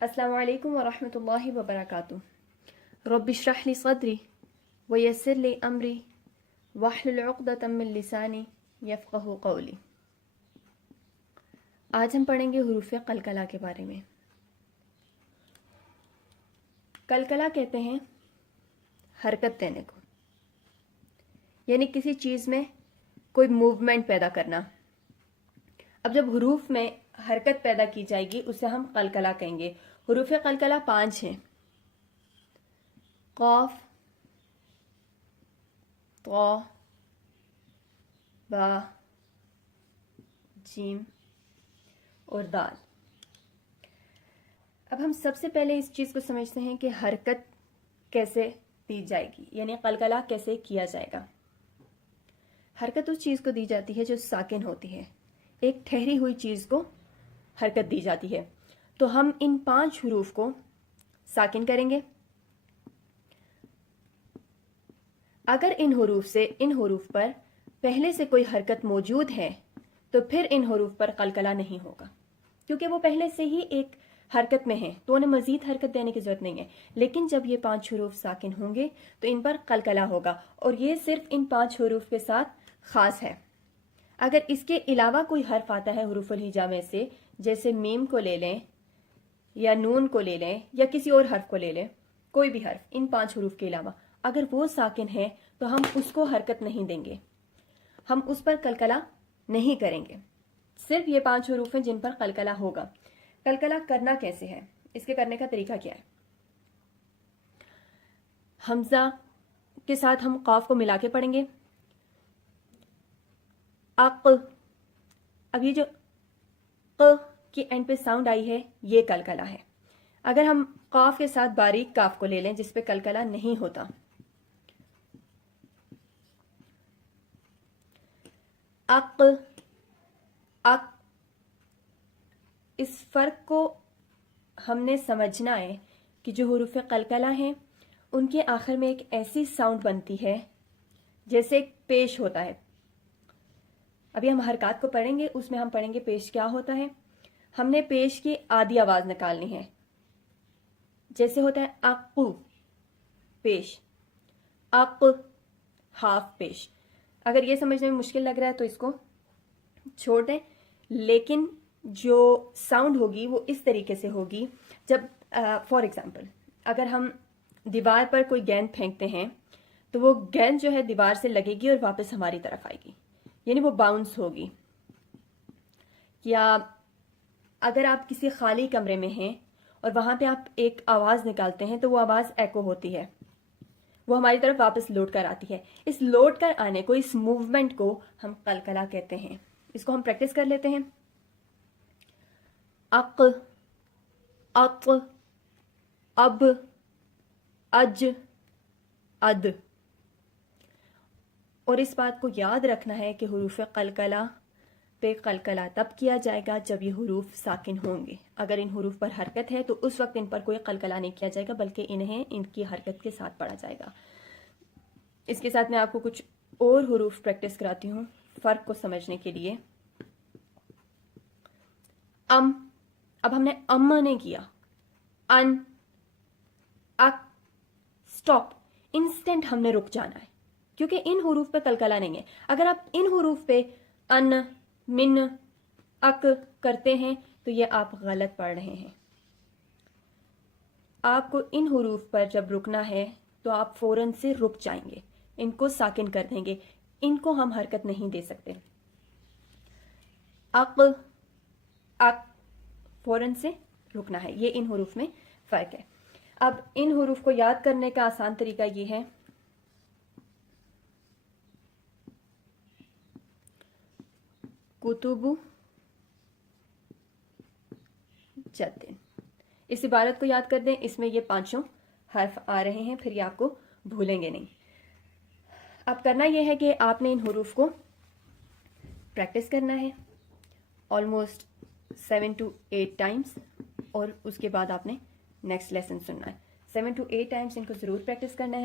السلام علیکم ورحمۃ اللہ وبرکاتہ. رب اشرح لی صدری ویسر لی امری واحلل عقدۃ من لسانی یفقہوا قولی. آج ہم پڑھیں گے حروف قلقلہ کے بارے میں. قلقلہ کہتے ہیں حرکت دینے کو، یعنی کسی چیز میں کوئی موومنٹ پیدا کرنا. اب جب حروف میں حرکت پیدا کی جائے گی اسے ہم قلقلہ کہیں گے. حروف قلقلہ 5 ہیں: قاف، طا، با، جیم اور دال. اب ہم سب سے پہلے اس چیز کو سمجھتے ہیں کہ حرکت کیسے دی جائے گی، یعنی قلقلہ کیسے کیا جائے گا. حرکت اس چیز کو دی جاتی ہے جو ساکن ہوتی ہے. ایک ٹھہری ہوئی چیز کو حرکت دی جاتی ہے. تو ہم ان 5 حروف کو ساکن کریں گے. اگر ان حروف پر پہلے سے کوئی حرکت موجود ہے تو پھر ان حروف پر قلقلہ نہیں ہوگا، کیونکہ وہ پہلے سے ہی ایک حرکت میں ہیں تو انہیں مزید حرکت دینے کی ضرورت نہیں ہے. لیکن جب یہ 5 حروف ساکن ہوں گے تو ان پر قلقلہ ہوگا، اور یہ صرف ان 5 حروف کے ساتھ خاص ہے. اگر اس کے علاوہ کوئی حرف آتا ہے حروف الہجا میں سے، جیسے میم کو لے لیں یا نون کو لے لیں یا کسی اور حرف کو لے لیں، کوئی بھی حرف ان 5 حروف کے علاوہ اگر وہ ساکن ہے تو ہم اس کو حرکت نہیں دیں گے، ہم اس پر قلقلہ نہیں کریں گے. صرف یہ 5 حروف ہیں جن پر قلقلہ ہوگا. قلقلہ کرنا کیسے ہے، اس کے کرنے کا طریقہ کیا ہے؟ حمزہ کے ساتھ ہم قاف کو ملا کے پڑھیں گے. اق، اب یہ جو ق کی اینڈ پہ ساؤنڈ آئی ہے یہ قلقلہ ہے. اگر ہم قاف کے ساتھ باریک کاف کو لے لیں جس پہ قلقلہ نہیں ہوتا، اق، اق، اس فرق کو ہم نے سمجھنا ہے کہ جو حروف قلقلہ ہیں ان کے آخر میں ایک ایسی ساؤنڈ بنتی ہے جیسے ایک پیش ہوتا ہے. ابھی ہم حرکات کو پڑھیں گے، اس میں ہم پڑھیں گے پیش کیا ہوتا ہے. ہم نے پیش کی آدھی آواز نکالنی ہے، جیسے ہوتا ہے اقو، پیش، اق، ہاف پیش. اگر یہ سمجھنے میں مشکل لگ رہا ہے تو اس کو چھوڑ دیں، لیکن جو ساؤنڈ ہوگی وہ اس طریقے سے ہوگی. جب فار ایگزامپل اگر ہم دیوار پر کوئی گیند پھینکتے ہیں تو وہ گیند جو ہے دیوار سے لگے گی اور واپس ہماری طرف آئے گی، یعنی وہ باؤنس ہوگی. یا اگر آپ کسی خالی کمرے میں ہیں اور وہاں پہ آپ ایک آواز نکالتے ہیں تو وہ آواز ایکو ہوتی ہے، وہ ہماری طرف واپس لوٹ کر آتی ہے. اس لوٹ کر آنے کو، اس موومنٹ کو ہم قلقلہ کہتے ہیں. اس کو ہم پریکٹس کر لیتے ہیں. اق، اق، اب، اج، اد. اور اس بات کو یاد رکھنا ہے کہ حروف قلقلہ پہ قلقلہ تب کیا جائے گا جب یہ حروف ساکن ہوں گے. اگر ان حروف پر حرکت ہے تو اس وقت ان پر کوئی قلقلہ نہیں کیا جائے گا، بلکہ انہیں ان کی حرکت کے ساتھ پڑھا جائے گا. اس کے ساتھ میں آپ کو کچھ اور حروف پریکٹس کراتی ہوں فرق کو سمجھنے کے لیے. ام، اب ہم نے ام نہیں کیا. ان، اک، سٹاپ، انسٹنٹ ہم نے رک جانا ہے کیونکہ ان حروف پہ قلقلہ نہیں ہے. اگر آپ ان حروف پہ ان، من، اک کرتے ہیں تو یہ آپ غلط پڑھ رہے ہیں. آپ کو ان حروف پر جب رکنا ہے تو آپ فوراً سے رک جائیں گے، ان کو ساکن کر دیں گے، ان کو ہم حرکت نہیں دے سکتے. اق، اک، فوراً سے رکنا ہے. یہ ان حروف میں فرق ہے. اب ان حروف کو یاد کرنے کا آسان طریقہ یہ ہے، کتب جدن. اس عبارت کو یاد کر دیں، اس میں یہ 5 حرف آ رہے ہیں، پھر یہ آپ کو بھولیں گے نہیں. اب کرنا یہ ہے کہ آپ نے ان حروف کو پریکٹس کرنا ہے آلموسٹ 7 to 8 ٹائمز، اور اس کے بعد آپ نے نیکسٹ لیسن سننا ہے. 7 to 8 ٹائمز ان کو ضرور پریکٹس کرنا ہے.